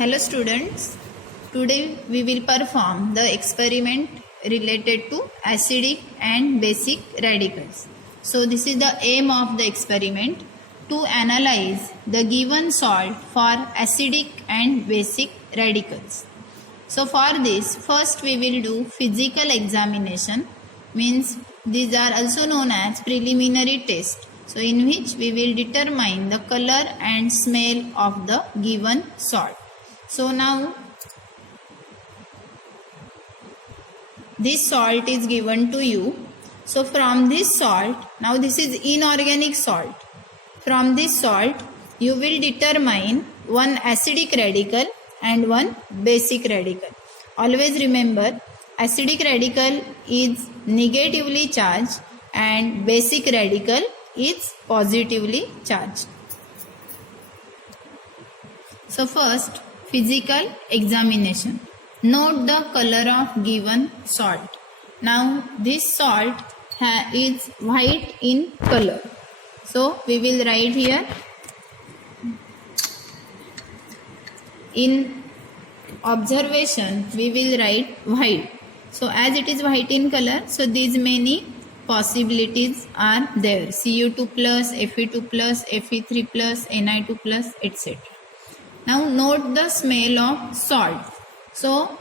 Hello students, today we will perform the experiment related to acidic and basic radicals. So this is the aim of the experiment, to analyze the given salt for acidic and basic radicals. So for this, first we will do physical examination, means these are also known as preliminary test. So in which we will determine the color and smell of the given salt. So now this salt is given to you. So from this salt, now this is inorganic salt. From this salt you will determine one acidic radical and one basic radical. Always remember, acidic radical is negatively charged and basic radical is positively charged. So first, physical examination. Note the color of given salt. Now this salt is white in color. So we will write here in observation we will write white. So as it is white in color, so these many possibilities are there: Cu2 plus, Fe2 plus, Fe3 plus, Ni2 plus, etc. Now note the smell of salt. So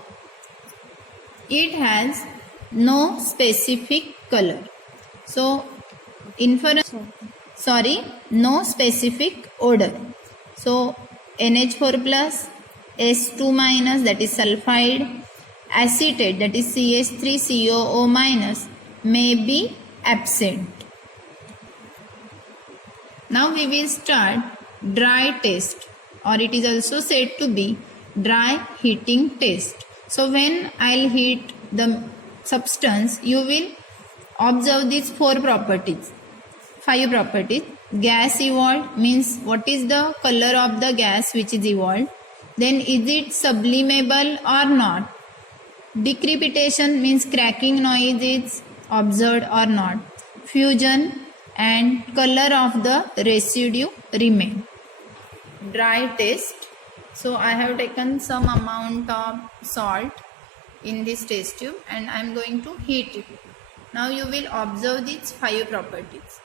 it has no specific color. So no specific odor. So NH4 plus, S2 minus, that is sulfide, acetate, that is CH3COO minus, may be absent. Now we will start dry test, or it is also said to be dry heating test. So when I will heat the substance, you will observe these 5 properties. Gas evolved means what is the color of the gas which is evolved. Then is it sublimable or not. Decrepitation means cracking noise is observed or not. Fusion and color of the residue remain. Dry test. So I have taken some amount of salt in this test tube and I am going to heat it. Now you will observe these 5 properties.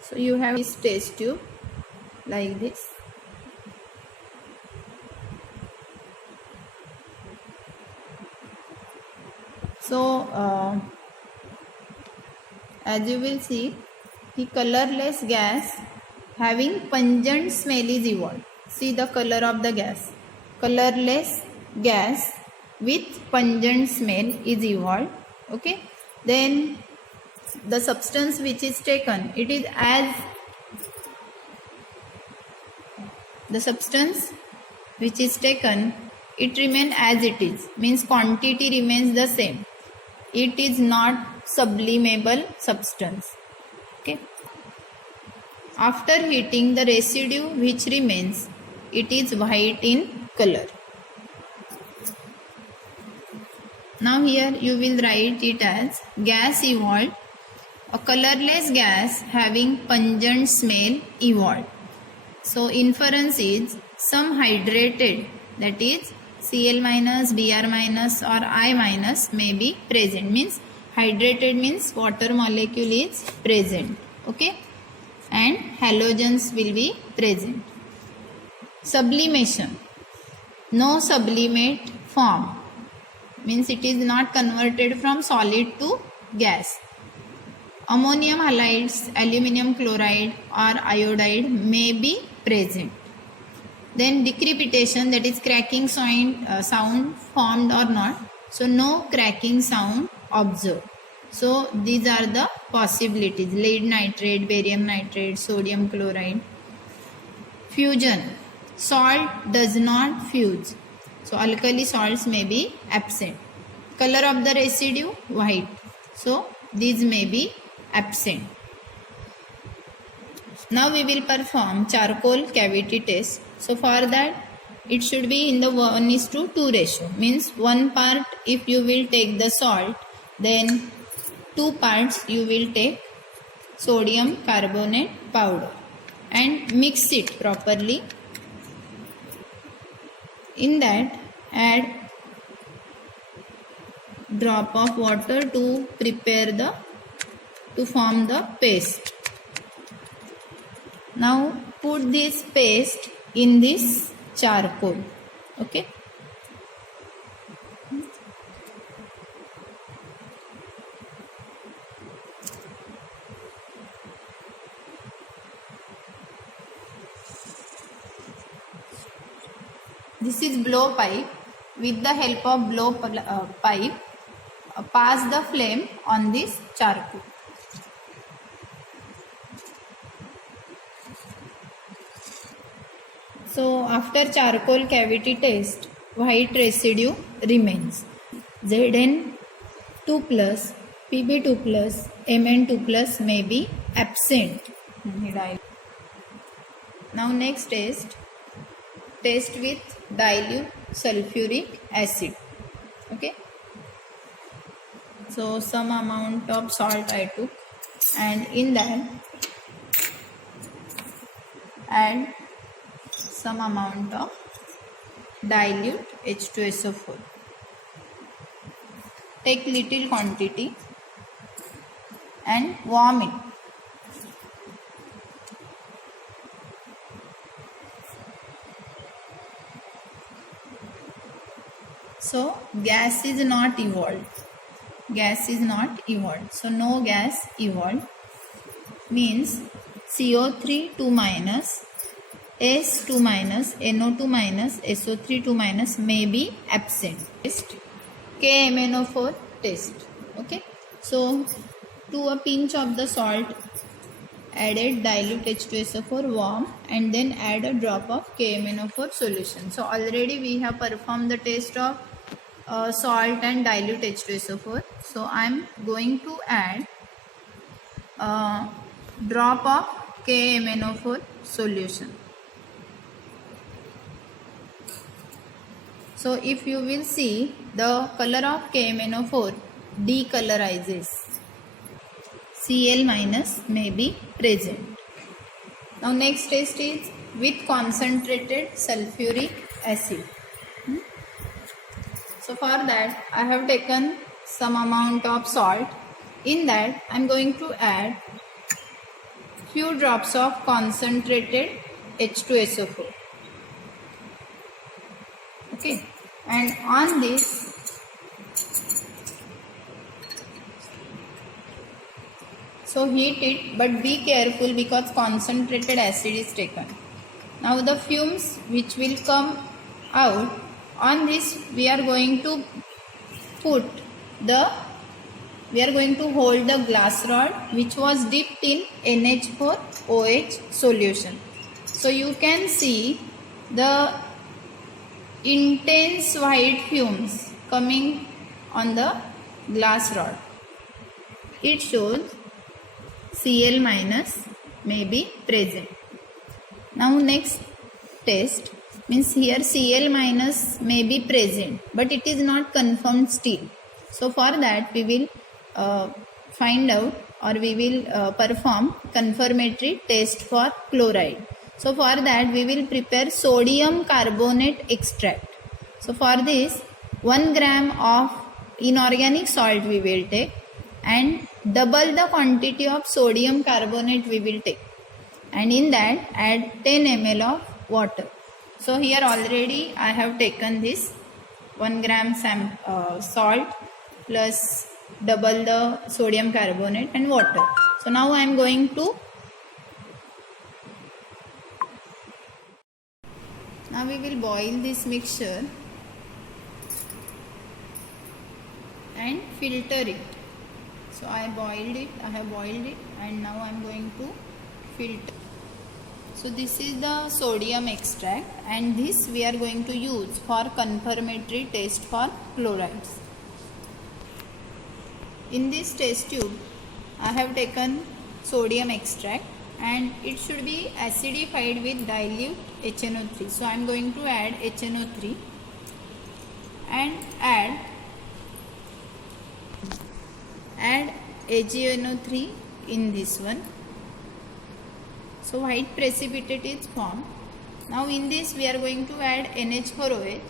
So you have this test tube like this. So as you will see, the colorless gas having pungent smell is evolved. See the color of the gas. Colorless gas with pungent smell is evolved. Okay. Then the substance which is taken, it is as the substance which is taken, it remains as it is, means quantity remains the same. It is not sublimable substance. Okay. After heating, the residue which remains, it is white in color. Now here you will write it as gas evolved. A colorless gas having pungent smell evolved. So inference is some hydrated, that is Cl minus, Br minus or I minus may be present. Means hydrated means water molecule is present. Okay. And halogens will be present. Sublimation. No sublimate form. Means it is not converted from solid to gas. Ammonium halides, aluminum chloride or iodide may be present. Then decrepitation, that is cracking sound formed or not. So no cracking sound observed. So these are the possibilities: lead nitrate, barium nitrate, sodium chloride. Fusion. Salt does not fuse. So alkali salts may be absent. Color of the residue white. So these may be absent. Now we will perform charcoal cavity test. So for that it should be in the 1:2 ratio. Means one part if you will take the salt, then 2 parts you will take sodium carbonate powder and mix it properly. In that add drop of water to form the paste. Now put this paste in this charcoal. Okay. This is blow pipe. With the help of blow pipe, pass the flame on this charcoal. So after charcoal cavity test, white residue remains. Zn2 plus, Pb2 plus, Mn2 plus may be absent. Now next test with dilute sulfuric acid. Okay. So some amount of salt I took, and in that add some amount of dilute H2SO4. Take little quantity and warm it. So gas is not evolved. So no gas evolved. Means CO3 2 minus, S2 minus, NO2 minus, SO3 2 minus may be absent. Test KMNO4 test. Okay. So to a pinch of the salt added dilute H2SO4, warm, and then add a drop of KMNO4 solution. So already we have performed the test of salt and dilute H2SO4. So I am going to add a drop of KMNO4 solution. So if you will see, the color of KMNO4 decolorizes. Cl minus may be present. Now next test is with concentrated sulfuric acid. So for that I have taken some amount of salt. In that I am going to add few drops of concentrated H2SO4. Okay, and on this so heat it, but be careful because concentrated acid is taken. Now the fumes which will come out, on this we are going to hold the glass rod which was dipped in NH4OH solution. So you can see the intense white fumes coming on the glass rod. It shows Cl minus may be present. Now next test means here Cl minus may be present, but it is not confirmed still. So for that we will find out, or we will perform confirmatory test for chloride. So for that we will prepare sodium carbonate extract. So for this 1 gram of inorganic salt we will take and double the quantity of sodium carbonate we will take, and in that add 10 ml of water. So here already I have taken this 1 gram salt plus double the sodium carbonate and water. So now I am going to we will boil this mixture and filter it. So I have boiled it and now I am going to filter. So this is the sodium extract, and this we are going to use for confirmatory test for chlorides. In this test tube I have taken sodium extract and it should be acidified with dilute HNO3. So I am going to add HNO3 and add AgNO3 in this one. So white precipitate is formed. Now in this we are going to add NH4OH,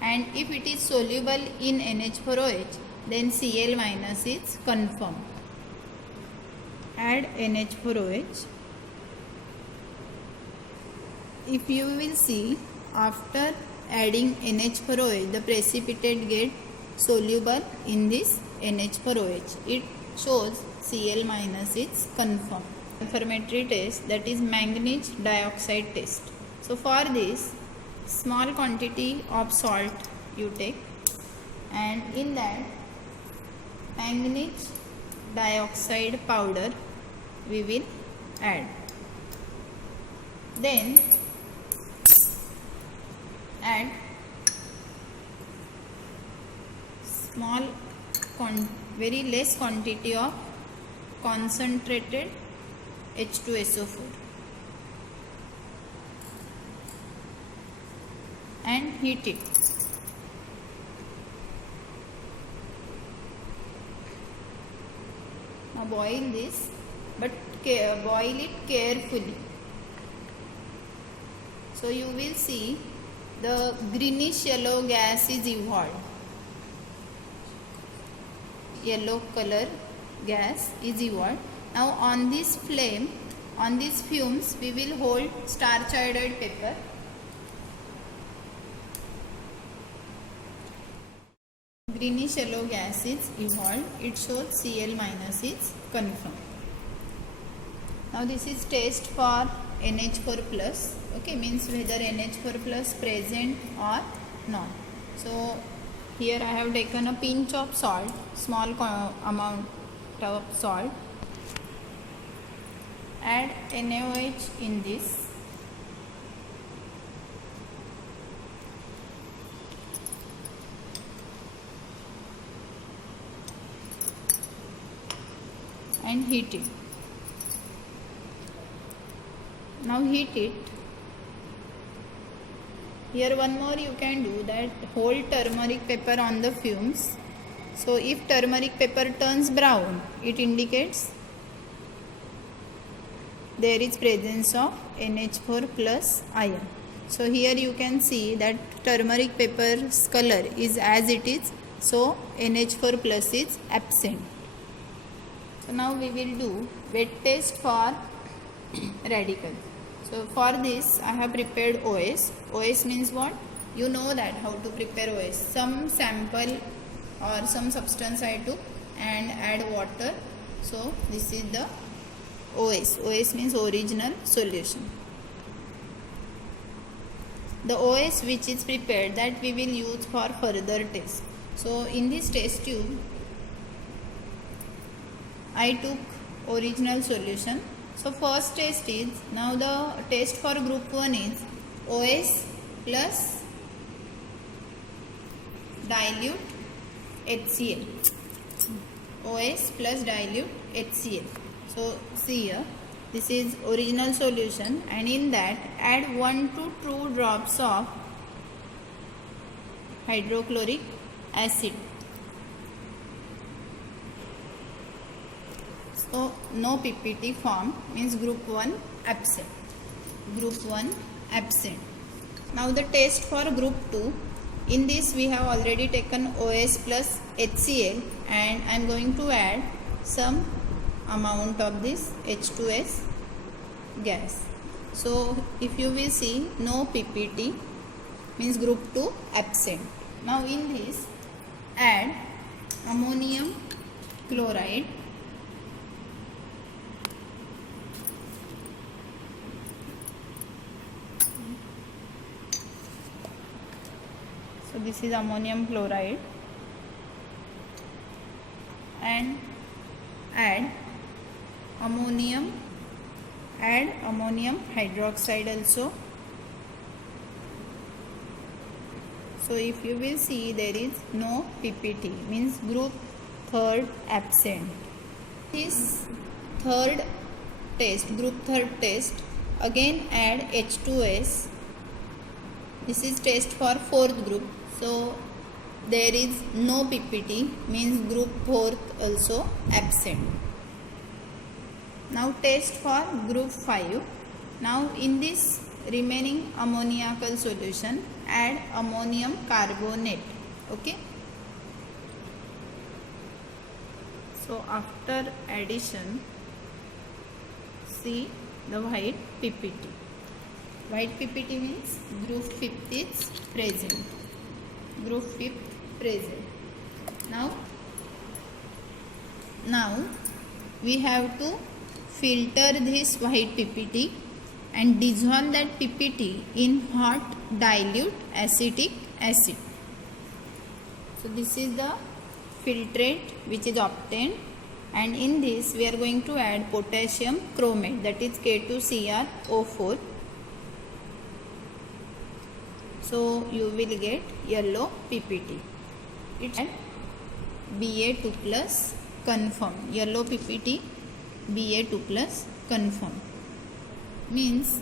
and if it is soluble in NH4OH, then Cl minus is confirmed. Add NH4OH. If you will see, after adding NH4OH, the precipitate get soluble in this NH4OH. It shows Cl minus is confirmed. Confirmatory test, that is manganese dioxide test. So for this, small quantity of salt you take, and in that manganese dioxide powder we will add. Then add very less quantity of concentrated H2SO4 and heat it. Now boil this, but boil it carefully. So you will see the greenish yellow gas is evolved. Yellow color gas is evolved. Now on this flame, on these fumes, we will hold starch iodide paper. Greenish yellow gas is evolved. It shows Cl minus is confirmed. Now this is test for NH4 plus. Okay, means whether NH4 plus present or not. So here I have taken a pinch of salt, small amount of salt. Add NaOH in this. And heat it. Now heat it. Here one more you can do, that hold turmeric pepper on the fumes. So if turmeric pepper turns brown, it indicates there is presence of NH4 plus ion. So here you can see that turmeric pepper's color is as it is, so NH4 plus is absent. So now we will do wet test for radical. So for this I have prepared OS. OS means what? You know that how to prepare OS. Some sample or some substance I took and add water. So this is the OS. OS means original solution. The OS which is prepared, that we will use for further test. So in this test tube I took original solution. So first test is, now the test for group 1 is OS plus dilute HCl. OS plus dilute HCl. So see here, this is original solution, and in that add 1 to 2 drops of hydrochloric acid. So no PPT formed, means group 1 absent. Group 1 absent. Now the test for group 2. In this we have already taken OS plus HCl, and I am going to add some amount of this H2S gas. So if you will see, no PPT, means group 2 absent. Now in this add ammonium chloride. So this is ammonium chloride, and add ammonium hydroxide also. So if you will see, there is no PPT, means group 3rd absent. This third test, group third test, again add H2S. This is test for fourth group, so there is no PPT, means group fourth also absent. Now test for group 5. Now in this remaining ammoniacal solution, add ammonium carbonate. Okay, so after addition, see the white PPT. White PPT means group 5th is present. Group 5th present. Now we have to filter this white PPT and dissolve that PPT in hot dilute acetic acid. So this is the filtrate which is obtained, and in this we are going to add potassium chromate, that is K2CrO4. So you will get yellow PPT. It's Ba2 plus confirm. Yellow PPT Ba2 plus confirm means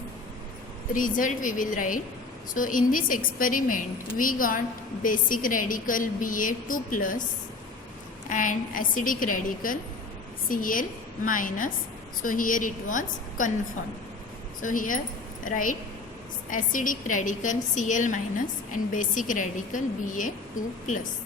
result we will write. So in this experiment we got basic radical Ba2 plus and acidic radical Cl minus. So here it was confirmed. So here write acidic radical Cl minus and basic radical Ba2 plus.